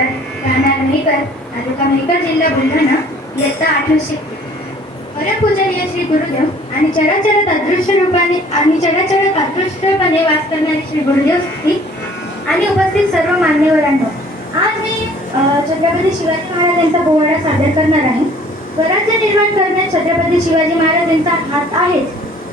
गायकर, राहणार मेहकर, तालुका मेहकर, जिल्हा बुलढाणा, इयत्ता 8वी शिकते. परमपूजनीय श्री गुरुदेव आणि चराचरात अदृश्य रूपाने आणि चराचरात अदृश्यपणे वास करणारे श्री गुरुदेव स्तुती आणि उपस्थित सर्व मान्यवरांनो, आज मी छत्रपती शिवाजी महाराज यांचा पोवाडा सादर करणार आहे. स्वराज्य निर्माण करण्यात छत्रपती शिवाजी महाराज यांचा हात आहेच,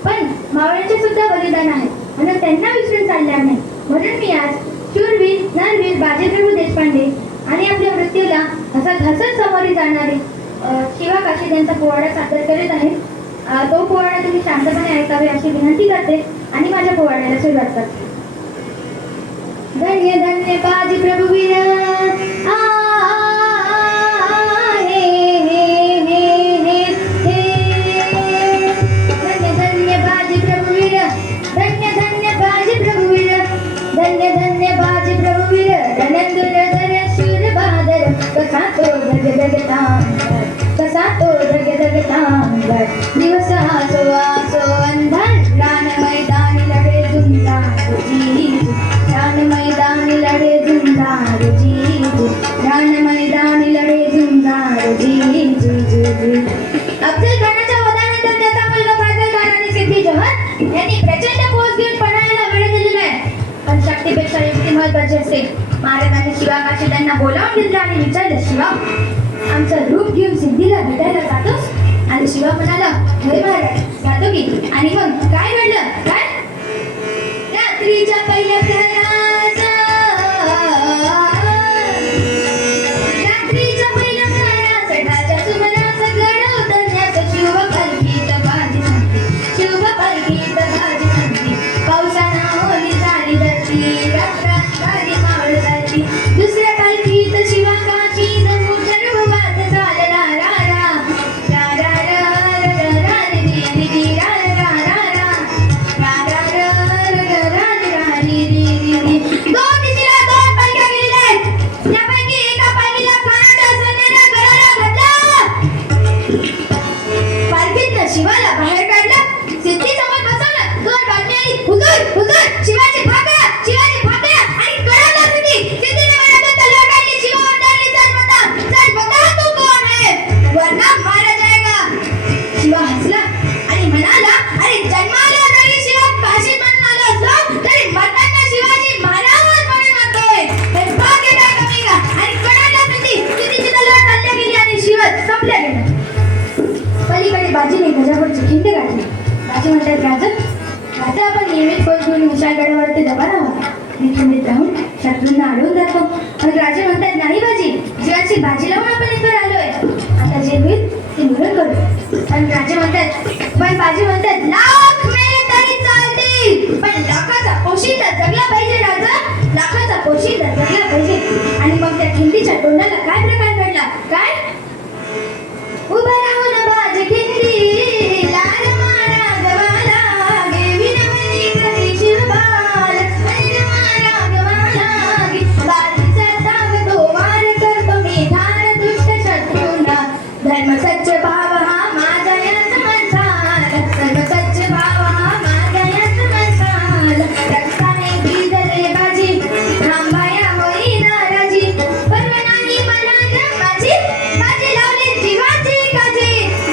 पण मावळ्यांचे सुद्धा बलिदान आहे म्हणून त्यांना विसरून चालणार नाही. म्हणून मी आज शूरवीर नरवीर बाजीप्रभू देशपांडे आणि आपल्या मृत्यूला हसत सामोरे जाणारे शिवा काशीद यांचा पोवाडा सादर करीत आहे. तो पोवाडा तुम्ही शांतपणे ऐकावे अशी विनंती करते आणि माझ्या पोवाड्याला सुरुवात करते. धन्य धन्य बाजी प्रभुवीर, धन्य धन्य बाजी प्रभुवीर, धन्य धन्य बाजी प्रभुवीर, धन्य धन्य बाजी प्रभुवीर, धनंदुर धर शूर बहादर, कसा तो धग धगतांबर, कसा तो धग धगतांबर, दिवस आसो आसो अंधार, रान मैदानी लढे झुंजार जीजू, रान मैदानी लढे झुंजार जीजू, रान मैदानी लढे झुंजार जीजू. अफजल खानाच्या वधानंतर त्याचा मुलगा फाजल खान आणि सिद्धी जोहर यांनी प्रचंड पोच घेऊन पणाला वेळ दिलेला आहे, पण शक्तीपेक्षा युक्ती महत्त्वाची असते. महाराजांनी शिवा काशीद यांना बोलावून घेतलं आणि विचारलं, शिवा, आमचं रूप घेऊन सिद्धीला भेटायला जातोस? आणि शिवा म्हणाला, होय महाराज, जातो की. आणि मग काय घडलं? काय? रात्रीच्या पहिल्या प्रहरात, रात्रीच्या पहिल्या प्रहरात, सठाच्या सुमरास गड उतरण्यास शुभ पालखीत बाजी सांगते, शुभ पालखीत बाजी सांगते. पावसानं होली झाली धरती, रात्रात गाडी मावळ झाली. दुसऱ्या पालखीत शिवा काशीद गर्भवात झाला रा रा रा रा रा रा रा री री री रा रा रा रा रा रा रा रा रा रा री री री री. दोन दिशेला दोन पालख्या गेलेल्या आहेत. त्यापैकी एका पालखीला खानाच्या सैन्याने गडाला घातलं. पालखीतनं शिवाला बाहेर काढलं, सिद्धी समोर बसवलं. दोन बातमी आली, हुजूर हुजूर, शिवाजी भागा, शिवाजी भागा. आणि कळालं सिद्धी, सिद्धीने मनातून तलवार काढली. शिवा उडाली, सच बता तू कोण है, वरना मारा जाएगा. शिवा हसला आणि म्हणाला, अरे जन्माला जरी शिवा काशीद म्हणून आलो असलो तरी मरताना शिवाजी महाराज म्हणून मरतोय. हे भाग्य काय कमी का? आणि कळालं सिद्धी, सिद्धीची तलवार चालल्या गेली आणि शिवा संपल्या गेला. पलीकडे बाजीने गजापूरची खिंड गाठली. बाजी म्हणतात, राजा आपण नियमित फौज घेऊन विशाळगडावरती दबा राहावा. मी खिंडीत राहून शत्रूंना अडवून जातो. पण राजे म्हणतात, नाही बाजी, जीवाची बाजी लावून आपण इथं आलोय. आता जे होईल ते मिळून करू. पण राजे म्हणतात, पण बाजी म्हणतात, लाख मेले तरी चालतील, पण लाखाचा पोशिंदा जगला पाहिजे राजा, लाखाचा पोशिंदा जगला पाहिजे. आणि मग त्या खिंडीच्या तोंडाला काय प्रकार घडला? काय? उभा राहून बाज खिंडी, लाल मारा गवाला गे, विनवणी करी शिवबाल, मारा गवाला गे. बाजीचा सांगतो वार करतो मी ठार दुष्ट शत्रूंना, धर्म सच्च भाव हा माझा याच मनसाल, धर्म सच्च भाव हा माझा याच मनसाल. रक्ताने भिजले बाजी, थांबाया होई नाराजी, पण नाही मला माझी, बाजी लावली जीवाची काजी,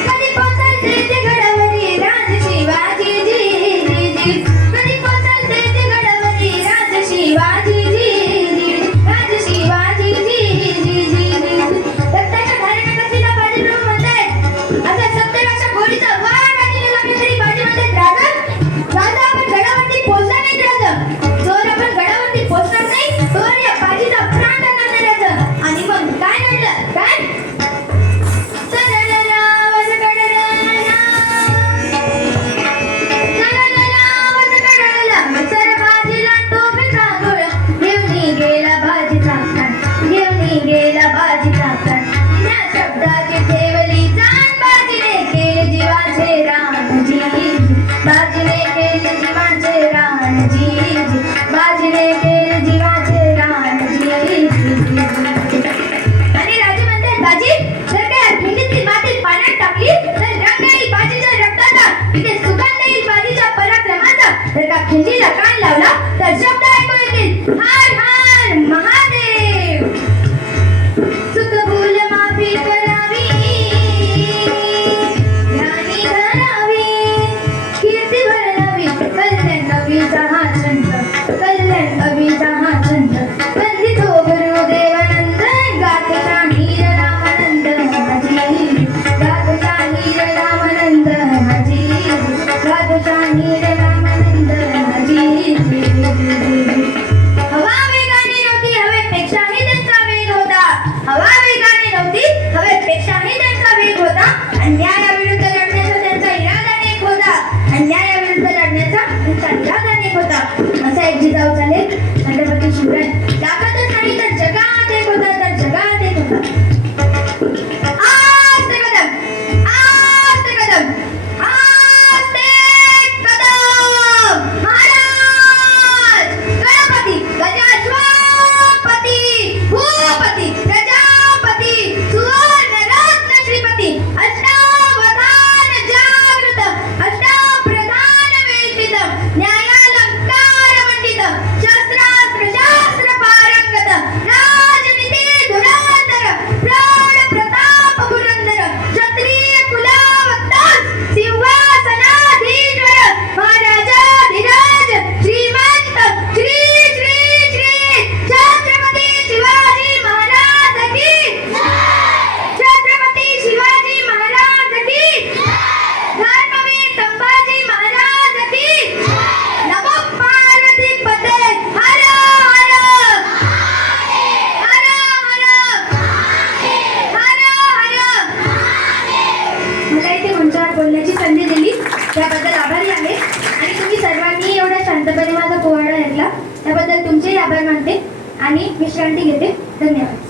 कधी पोचलते ते गडावरी राज शिवाजी जी जी जी, कधी पोचलते ते गडावरी राज शिवाजी जी जी, राज शिवाजी जी जी जी जी. रक्ताच्या धारेने कशीला बाजी प्रभू म्हणतायत. असं 70 वर्ष घोडीचा वार बाजीला लागली तरी बाजी म्हणतात, राजा आपण गडावरती पोहोचणार नाही राजा, जोर आपण गडावरती पोहोचणार नाही तोवर या बाजीचा प्राण जाणार नाही राजा. आणि मग काय घडलं? काय? गेला बाजीचा प्राण, त्या शब्दाची ठेवली जाण, बाजीने केले जीवाचे रान जी जी, बाजीने केले जीवाचे रान जी जी, बाजीने केले जीवाचे रान जी जी. आणि राजे म्हणतात, बाजी जर काय खिंडीतली माती पाण्यात टाकली तर रंग येईल बाजीच्या रक्ताचा, तिथे सुगंध येईल बाजीच्या पराक्रमाचा. जर का खिंडीला कान लावला तर शब्द ऐकू येतील, हार हार महादेव. त्याबद्दल तुमचेही आभार मानते आणि विश्रांती घेते. धन्यवाद.